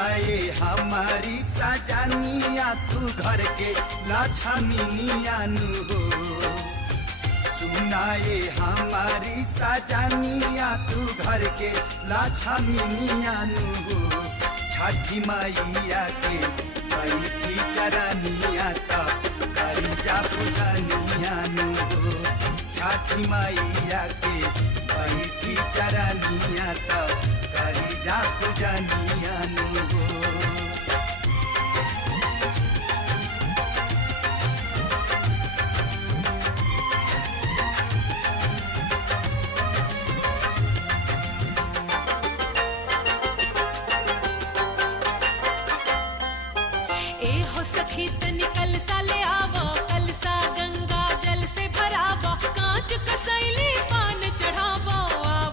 सुनाए हमारी सजनिया तू घर के लक्ष्मीनिया नु हो। सुनाए हमारी सजनिया तू घर के लक्ष्मीनिया नु हो। छठी मैया के बैठी चरनिया त करी जा पूजनिया नु हो। छठी मैया के बैठी चरनिया त करी जा पूजनिया नु हो। ए हो सखी तनिक